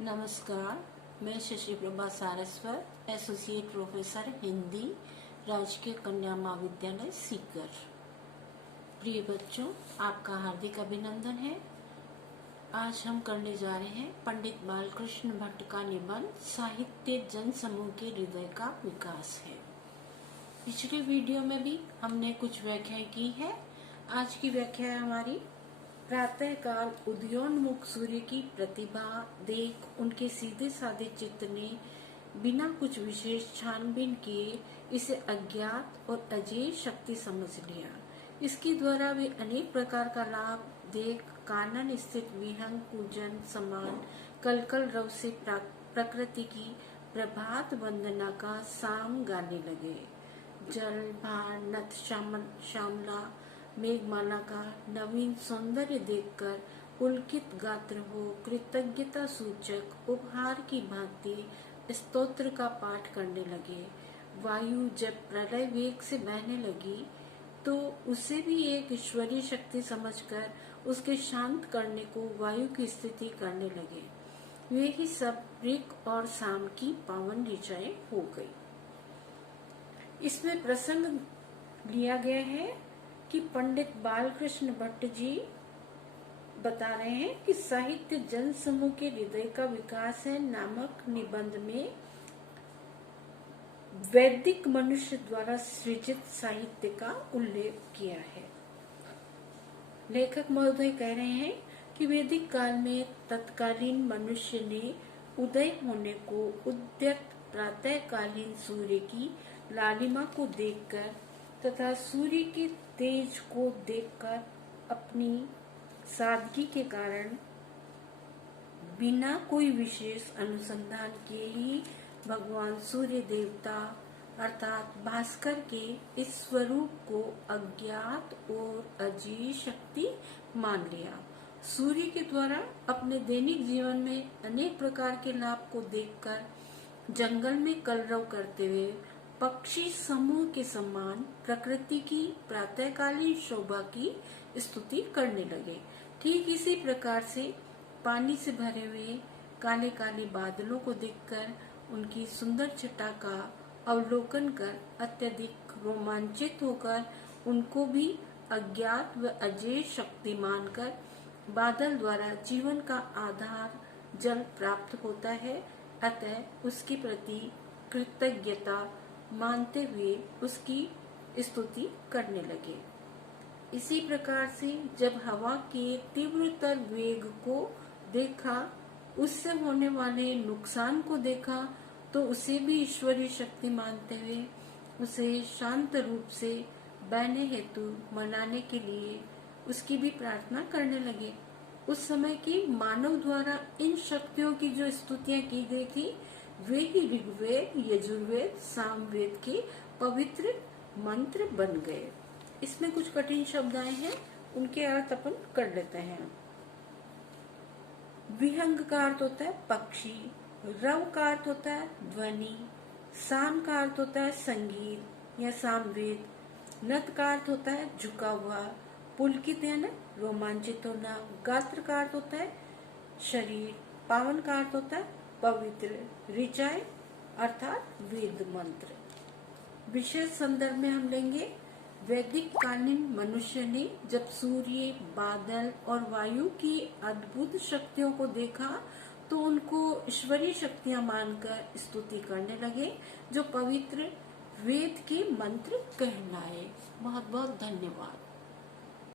नमस्कार, मैं Shashi Prabha Saraswat, associate professor Hindi, राजकीय कन्या महाविद्यालय सीकर। प्रिय बच्चों, आपका हार्दिक अभिनंदन है। आज हम करने जा रहे हैं पंडित बालकृष्ण भट्ट का निबंध साहित्य जन समूह के हृदय का विकास है। पिछले वीडियो में भी हमने कुछ व्याख्याएं की है। आज की व्याख्या है हमारी प्रातः काल उदयोन्मुख सूर्य की प्रतिभा देख उनके सीधे साधे चित्त ने बिना कुछ विशेष छानबीन किए इसे अज्ञात और अजेय शक्ति समझ लिया। इसके द्वारा वे अनेक प्रकार का लाभ देख कानन स्थित विहंग पूजन समान कलकल रव से प्रकृति की प्रभात वंदना का साम गाने लगे। जल भार नथ श्यामला मेघमाला का नवीन सौंदर्य देखकर पुलकित गात्र हो कृतज्ञता सूचक उपहार की भांति स्तोत्र का पाठ करने लगे। वायु जब प्रलय वेग से बहने लगी तो उसे भी एक ईश्वरीय शक्ति समझकर उसके शांत करने को वायु की स्थिति करने लगे। वे ही सब ऋक और साम की पावन ऋचाएं हो गई। इसमें प्रसंग लिया गया है कि पंडित बालकृष्ण भट्ट जी बता रहे हैं कि साहित्य जन समूह के हृदय का विकास है नामक निबंध में वैदिक मनुष्य द्वारा सृजित साहित्य का उल्लेख किया है। लेखक महोदय कह रहे हैं कि वैदिक काल में तत्कालीन मनुष्य ने उदय होने को उद्यत प्रातःकालीन सूर्य की लालिमा को देखकर तथा सूर्य के तेज को देखकर अपनी सादगी के कारण बिना कोई विशेष अनुसंधान के ही भगवान सूर्य देवता अर्थात भास्कर के इस स्वरूप को अज्ञात और अजेय शक्ति मान लिया। सूर्य के द्वारा अपने दैनिक जीवन में अनेक प्रकार के लाभ को देखकर जंगल में कलरव करते हुए पक्षी समूह के समान प्रकृति की प्रातःकालीन शोभा की स्तुति करने लगे। ठीक इसी प्रकार से पानी से भरे हुए काले काले बादलों को देखकर उनकी सुंदर छटा का अवलोकन कर अत्यधिक रोमांचित होकर उनको भी अज्ञात व अजेय शक्ति मानकर बादल द्वारा जीवन का आधार जल प्राप्त होता है। अतः उसके प्रति कृतज्ञता मानते हुए उसकी स्तुति करने लगे। इसी प्रकार से जब हवा के तीव्रतर वेग को देखा, उससे होने वाले नुकसान को देखा, तो उसे भी ईश्वरीय शक्ति मानते हुए उसे शांत रूप से बहने हेतु मनाने के लिए उसकी भी प्रार्थना करने लगे। उस समय की मानव द्वारा इन शक्तियों की जो स्तुतियां की गई थी वे ही ऋग्वेद यजुर्वेद सामवेद के पवित्र मंत्र बन गए। इसमें कुछ कठिन शब्द आए हैं, उनके अर्थ अपन कर लेते हैं। विहंग का अर्थ होता है पक्षी, रव का अर्थ होता है ध्वनि, साम का अर्थ होता है संगीत या सामवेद, नत का अर्थ होता है झुका हुआ, पुलकित यानी रोमांचित होना, गात्र का अर्थ होता है शरीर, पावन का अर्थ होता है पवित्र, ऋचाएं अर्थात वेद मंत्र। विशेष संदर्भ में हम लेंगे वैदिक कालीन मनुष्य ने जब सूर्य बादल और वायु की अद्भुत शक्तियों को देखा तो उनको ईश्वरीय शक्तियां मानकर स्तुति करने लगे जो पवित्र वेद के मंत्र कहलाए। बहुत बहुत धन्यवाद।